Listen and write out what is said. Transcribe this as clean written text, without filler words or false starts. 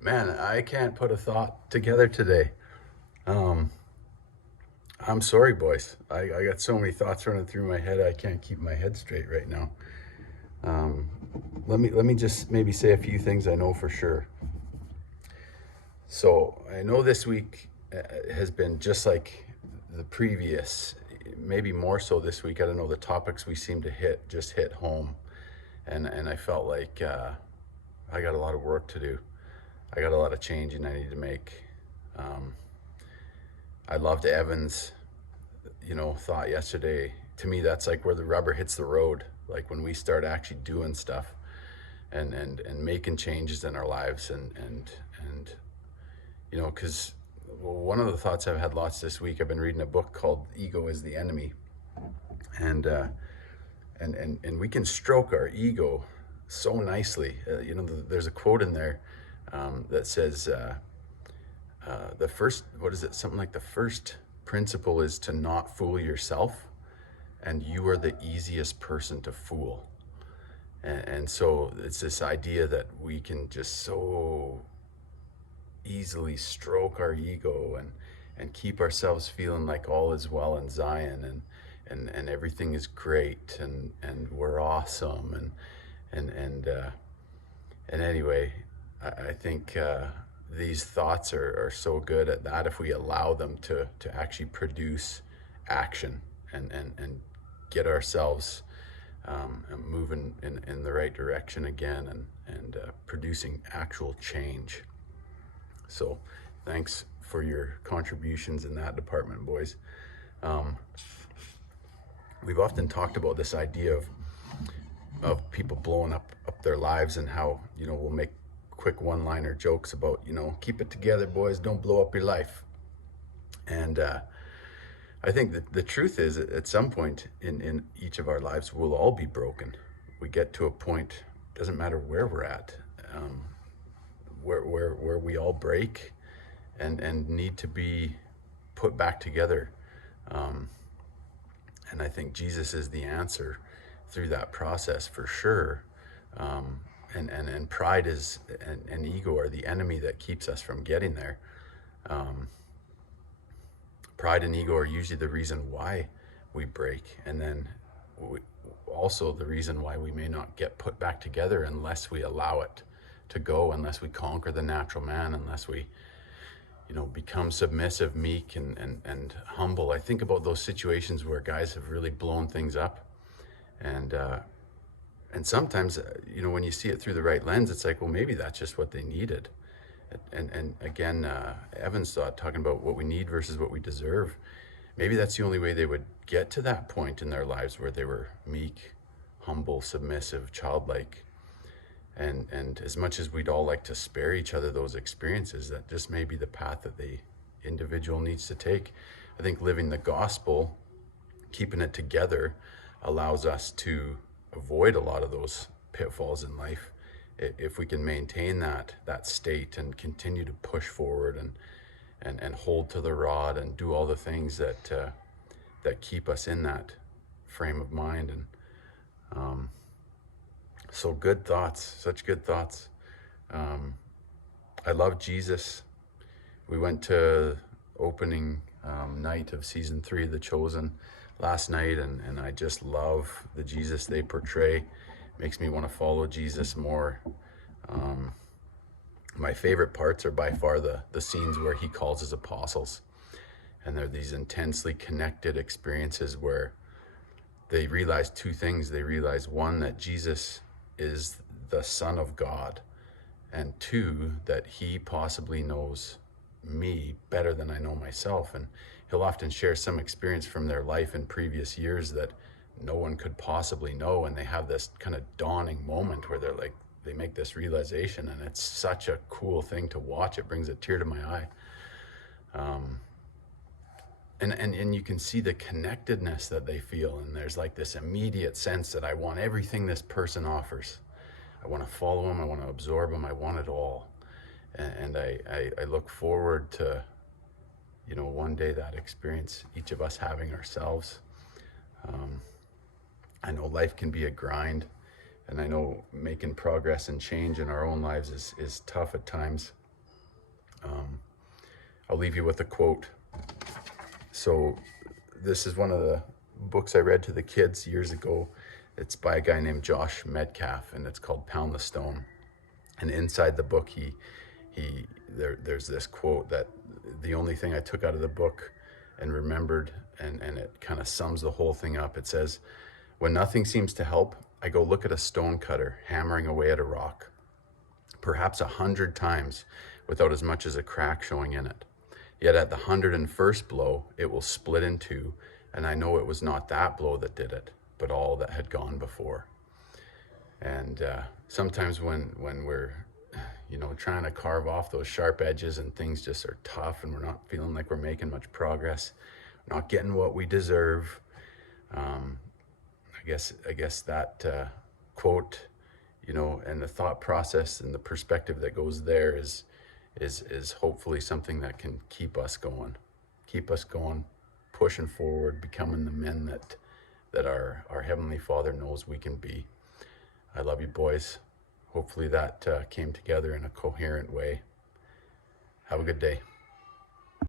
Man, I can't put a thought together today. Um, I'm sorry, boys. I got so many thoughts running through my head. I can't keep my head straight right now. Um, let me just maybe say a few things I know for sure. So I know this week has been just like the previous, maybe more so this week. I don't know. The topics we seem to hit just hit home, and I felt like I got a lot of work to do. I got a lot of changing I need to make. Um, I loved Evans thought yesterday. To me, that's like where the rubber hits the road. Like when we start actually doing stuff and making changes in our lives and because one of the thoughts I've had lots this week. I've been reading a book called "Ego is the Enemy," and and we can stroke our ego so nicely. There's a quote in there that says the first, what is it? Something like the first principle is to not fool yourself, and you are the easiest person to fool. And so it's this idea that we can just so easily stroke our ego and keep ourselves feeling like all is well in Zion and everything is great and we're awesome and anyway, I think these thoughts are so good at that if we allow them to actually produce action and get ourselves moving in the right direction again and producing actual change. So thanks for your contributions in that department, boys. Um, we've often talked about this idea of people blowing up their lives and how we'll make quick one-liner jokes about keep it together, boys, don't blow up your life. And I think that the truth is at some point in each of our lives we'll all be broken. We get to a point, doesn't matter where we're at, um, where we all break and need to be put back together. Um, and I think Jesus is the answer through that process for sure. Um, and pride is and ego are the enemy that keeps us from getting there. Um, Pride and ego are usually the reason why we break, and then we, also the reason why we may not get put back together unless we allow it to go, unless we conquer the natural man, unless we become submissive, meek, and humble. I think about those situations where guys have really blown things up, and and sometimes when you see it through the right lens, it's like, well, maybe that's just what they needed. And again, Evans thought, talking about what we need versus what we deserve. Maybe that's the only way they would get to that point in their lives where they were meek, humble, submissive, childlike. And as much as we'd all like to spare each other those experiences, that just may be the path that the individual needs to take. I think living the gospel, keeping it together, allows us to avoid a lot of those pitfalls in life if we can maintain that state and continue to push forward and hold to the rod and do all the things that keep us in that frame of mind. And so good thoughts, such good thoughts. um, I love Jesus. We went to opening night of season 3 of The Chosen last night, and I just love the Jesus they portray. Makes me want to follow Jesus more. Um, my favorite parts are by far the scenes where he calls his apostles, and they're these intensely connected experiences where they realize two things. They realize, one, that Jesus is the Son of God, and two, that he possibly knows me better than I know myself. And he'll often share some experience from their life in previous years that no one could possibly know. And they have this kind of dawning moment where they're like, they make this realization, and it's such a cool thing to watch. It brings a tear to my eye. And you can see the connectedness that they feel. And there's like this immediate sense that I want everything this person offers. I want to follow him. I want to absorb him. I want it all. And I look forward to, one day that experience, each of us having ourselves. I know life can be a grind, and I know making progress and change in our own lives is tough at times. I'll leave you with a quote. So this is one of the books I read to the kids years ago. It's by a guy named Josh Metcalf, and it's called Pound the Stone. And inside the book, there's this quote that the only thing I took out of the book and remembered, and it kind of sums the whole thing up. It says, "When nothing seems to help, I go look at a stone cutter hammering away at a rock, perhaps 100 times without as much as a crack showing in it. Yet at the 101st blow, it will split in two, and I know it was not that blow that did it, but all that had gone before." And sometimes when we're, trying to carve off those sharp edges and things just are tough and we're not feeling like we're making much progress, not getting what we deserve, I guess that quote, and the thought process and the perspective that goes there is hopefully something that can keep us going, pushing forward, becoming the men that our Heavenly Father knows we can be. I love you, boys. Hopefully that came together in a coherent way. Have a good day.